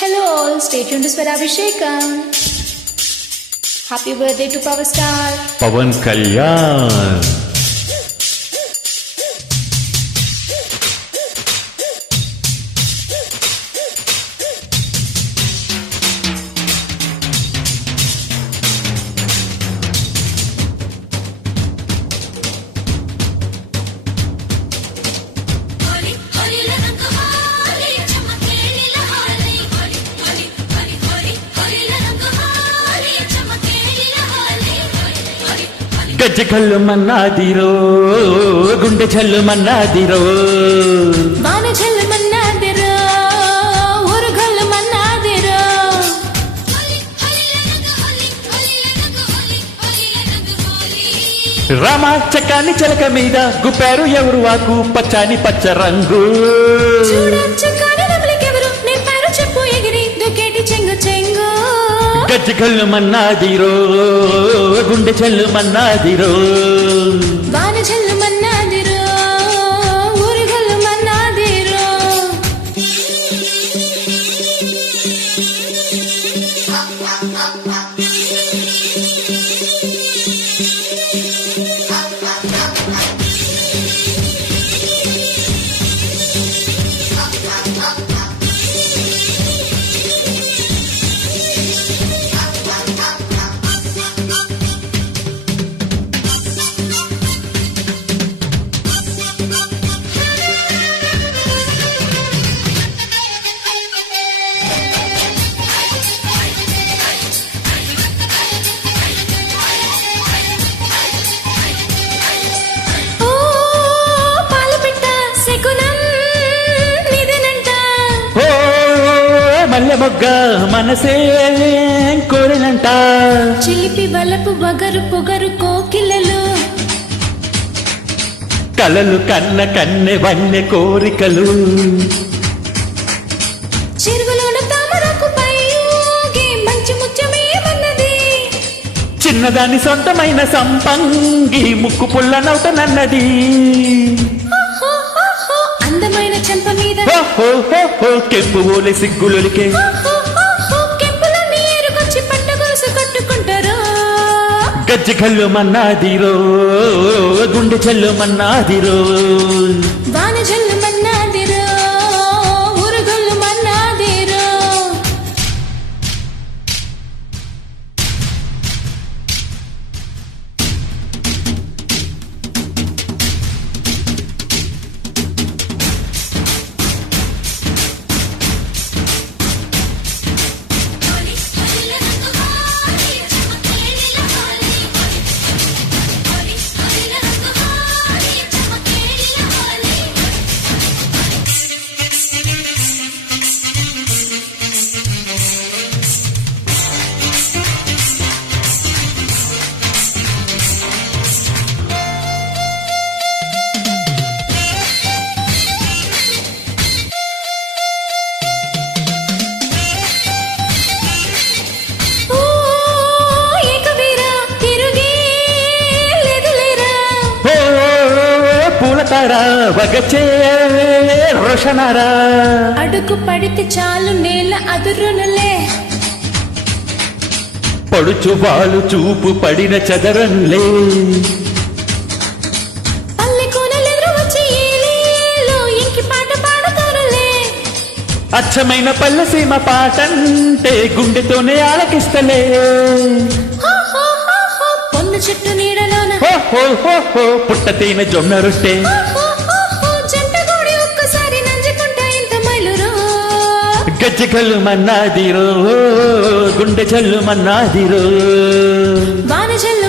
Hello all, stay tuned to Swarabhishekam. Happy birthday to Power Star Pawan Kalyan. గజ్జ కళ్ళు మన్నాదిరో గుండె చల్లు మన్నాదిరో వాన చల్లు మన్నాదిరో ఊరుగల్లు మన్నాదిరో రామ చక్కాని చిలక మీద గుప్పారు ఎవరు వాకు పచ్చాని పచ్చ రంగు చెప్పు ఎగిరి దుకేటి చెంగు చెంగు గజ్జ కళ్ళు మన్నాదిరో గుండె చల్లు మన్నాదిరో వాన చల్లు మన్నాదిరో ఊరుగల్లు మన్నాదిరో మల్లె మొగ్గ మనసే కోరినంట చిలిపి వలపు బగరు పొగరు కోకిలలు కలలు కన్న కన్నె వన్నె కోరికలు చెరువులోన తామరకు పై ఊగి మంచి ముత్యమేమన్నది చిన్నదాని సొంతమైన సంపంగి ముక్కు పుల్ల నవ్వుతనన్నది అందమైన చెంప మీద కెంపు ఓలే సిగ్గులొలికే కెంపులన్నీ ఏరుకొచ్చి పట్ట గొలుసు కట్టుకుంటారు గజ్జ కళ్ళు మన్నాదిరో గుండె చల్లు మన్నాదిరో వాన జల్లు మన్నాదిరో ఊరుగొల్లు మన్నాదిరో పూలతారా వగచే రోషనారా అడుగు పడితే చాలు నేల అదురునులే పడుచు వాళ్ళు చూపు పడిన చదరంలే పల్లె కోనలెదురు వచ్చి ఏలేలో ఇంకి పాట పాడతారులే అచ్చమైన పల్లె సీమ పాటంటే గుండెతోనే ఆలకిస్తలే పొన్న చెట్టు నీడలోన పుట్టతేన జొన్న రొట్టె జంటగూడి ఒక్కసారి నంజుకుంటా ఇంత మైలురో గజ్జ కళ్ళు మన్నాదిరో గుండె చల్లు మన్నాదిరో వాన చల్లు